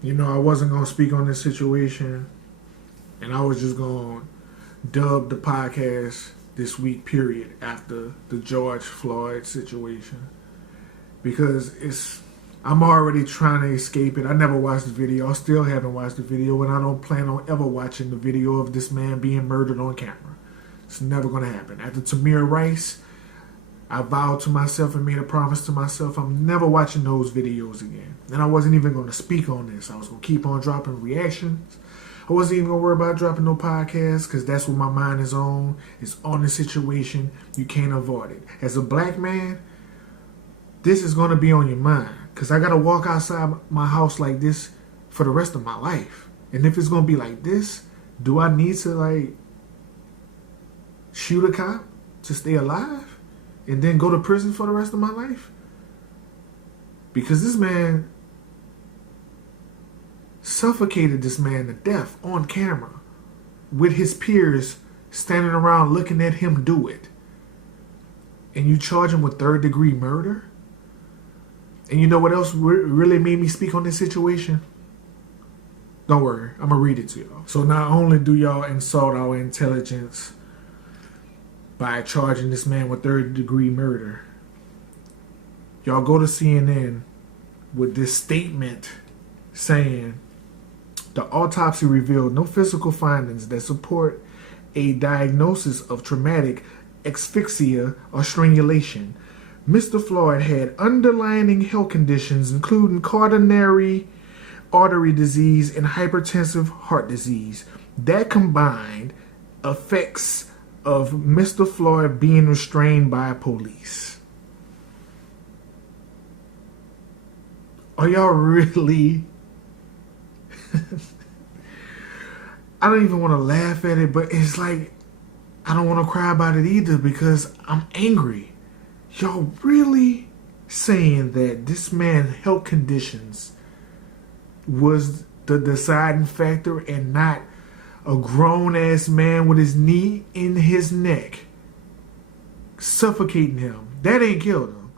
You know, I wasn't going to speak on this situation, and I was just going to dub the podcast this week, period, after the George Floyd situation. Because I'm already trying to escape it. I never watched the video. I still haven't watched the video, and I don't plan on ever watching the video of this man being murdered on camera. It's never going to happen. After Tamir Rice, I vowed to myself and made a promise to myself I'm never watching those videos again. And I wasn't even going to speak on this. I was going to keep on dropping reactions. I wasn't even going to worry about dropping no podcasts because that's what my mind is on. It's on the situation. You can't avoid it. As a black man, this is going to be on your mind because I got to walk outside my house like this for the rest of my life. And if it's going to be like this, do I need to shoot a cop to stay alive? And then go to prison for the rest of my life? Because this man suffocated this man to death on camera with his peers standing around looking at him do it. And you charge him with third-degree murder? And you know what else really made me speak on this situation? Don't worry, I'm going to read it to y'all. So not only do y'all insult our intelligence by charging this man with third-degree murder, y'all go to CNN with this statement saying the autopsy revealed no physical findings that support a diagnosis of traumatic asphyxia or strangulation. Mr. Floyd had underlying health conditions including coronary artery disease and hypertensive heart disease that combined affects of Mr. Floyd being restrained by police. Are y'all really? I don't even want to laugh at it, but it's like, I don't want to cry about it either because I'm angry. Y'all really saying that this man's health conditions was the deciding factor and not a grown-ass man with his knee in his neck suffocating him? That ain't killed him.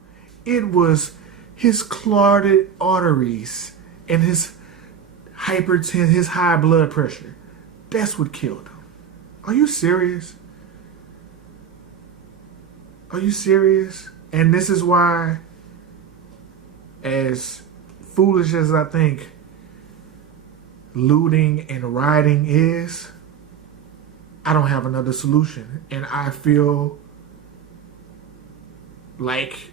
It was his clotted arteries and his hypertension, his high blood pressure. That's what killed him. Are you serious? Are you serious? And this is why, as foolish as I think looting and rioting is, I don't have another solution. And I feel like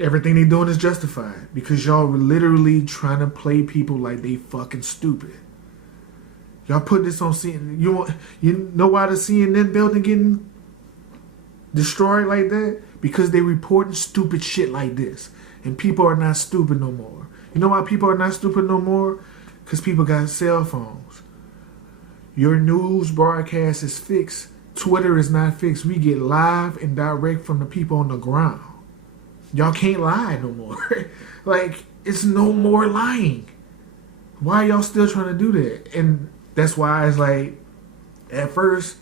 everything they doing is justified because y'all were literally trying to play people like they fucking stupid. Y'all put this on CNN. You know why the CNN building getting destroyed like that? Because they reporting stupid shit like this. And people are not stupid no more. You know why people are not stupid no more? Because people got cell phones. Your news broadcast is fixed. Twitter is not fixed. We get live and direct from the people on the ground. Y'all can't lie no more. It's no more lying. Why y'all still trying to do that? And that's why it's like, at first,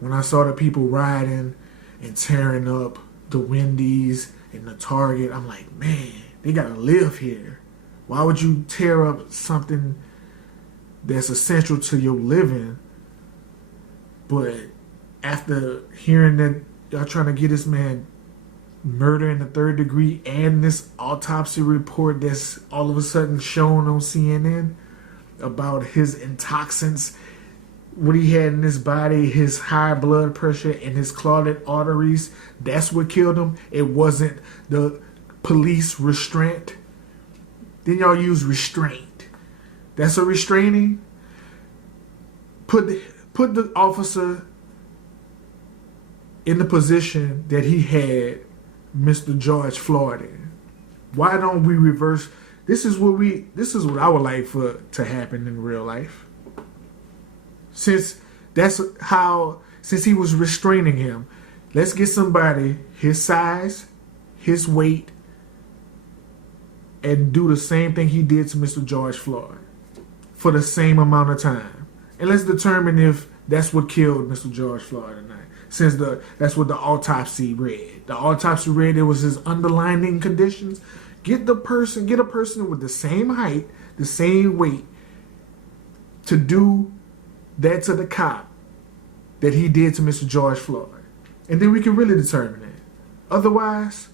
when I saw the people riding and tearing up the Wendy's and the Target, I'm like, man, they gotta live here. Why would you tear up something that's essential to your living? But after hearing that y'all trying to get this man murder in the third degree and this autopsy report that's all of a sudden shown on CNN about his intoxicants, what he had in his body, his high blood pressure and his clotted arteries, that's what killed him. It wasn't the police restraint. Then y'all use restraint. That's a restraining. Put the officer in the position that he had Mr. George Floyd in. Why don't we reverse? This is what I would like to happen in real life. Since he was restraining him, let's get somebody his size, his weight, and do the same thing he did to Mr. George Floyd for the same amount of time. And let's determine if that's what killed Mr. George Floyd or not. Since that's what the autopsy read. The autopsy read it was his underlying conditions. Get a person with the same height, the same weight, to do that to the cop that he did to Mr. George Floyd. And then we can really determine that. Otherwise,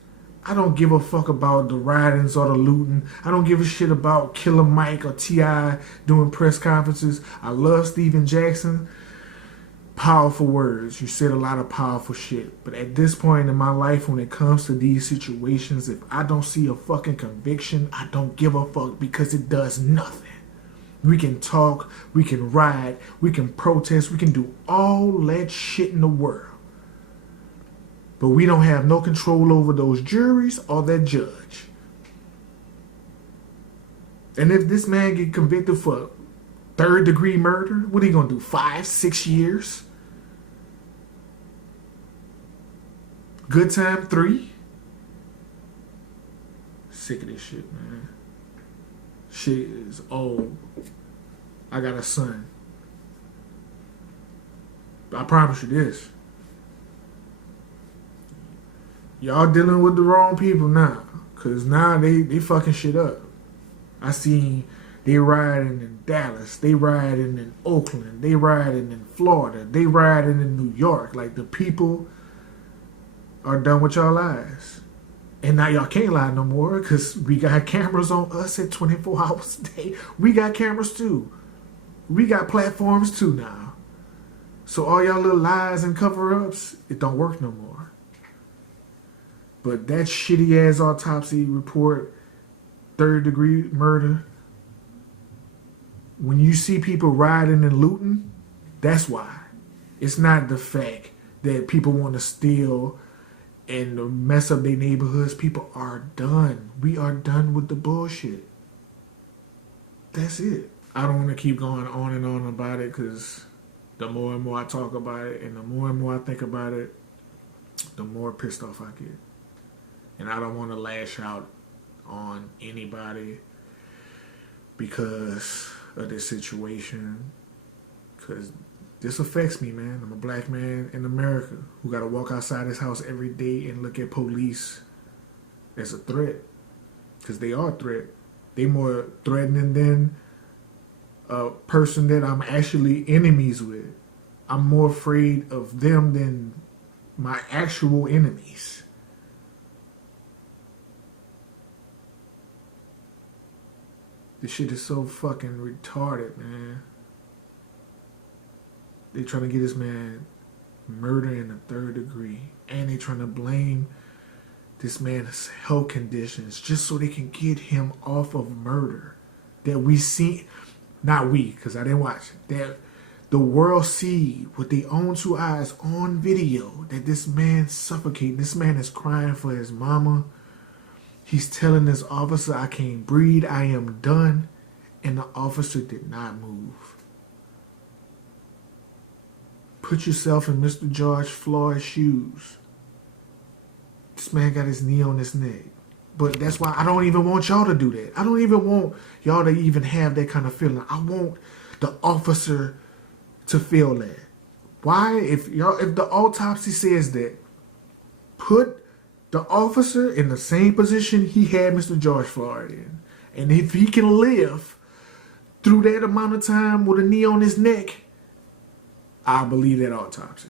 I don't give a fuck about the riotings or the looting. I don't give a shit about Killer Mike or T.I. doing press conferences. I love Steven Jackson. Powerful words. You said a lot of powerful shit. But at this point in my life, when it comes to these situations, if I don't see a fucking conviction, I don't give a fuck, because it does nothing. We can talk, we can riot, we can protest, we can do all that shit in the world. But we don't have no control over those juries or that judge. And if this man get convicted for third-degree murder, what are he gonna do? 5, 6 years? Good time 3? Sick of this shit, man. Shit is old. I got a son. I promise you this. Y'all dealing with the wrong people now. Cause now they fucking shit up. I seen they riding in Dallas, they riding in Oakland, they riding in Florida, they riding in New York. Like, the people are done with y'all lies. And now y'all can't lie no more, because we got cameras on us at 24 hours a day. We got cameras too. We got platforms too now. So all y'all little lies and cover-ups, it don't work no more. But that shitty-ass autopsy report, third-degree murder, when you see people rioting and looting, that's why. It's not the fact that people want to steal and mess up their neighborhoods. People are done. We are done with the bullshit. That's it. I don't want to keep going on and on about it, because the more and more I talk about it and the more I think about it, the more pissed off I get. And I don't want to lash out on anybody because of this situation, because this affects me, man. I'm a black man in America who got to walk outside his house every day and look at police as a threat, because they are a threat. They more threatening than a person that I'm actually enemies with. I'm more afraid of them than my actual enemies. This shit is so fucking retarded, man. They trying to get this man murder in the 3rd degree. And they trying to blame this man's health conditions just so they can get him off of murder. That we see, not we, because I didn't watch it, that the world see with their own 2 eyes on video that this man suffocating. This man is crying for his mama. He's telling this officer, I can't breathe, I am done. And the officer did not move. Put yourself in Mr. George Floyd's shoes. This man got his knee on his neck. But that's why I don't even want y'all to do that. I don't even want y'all to even have that kind of feeling. I want the officer to feel that. Why? If the autopsy says that, put the officer in the same position he had Mr. George Floyd in. And if he can live through that amount of time with a knee on his neck, I believe that autopsy.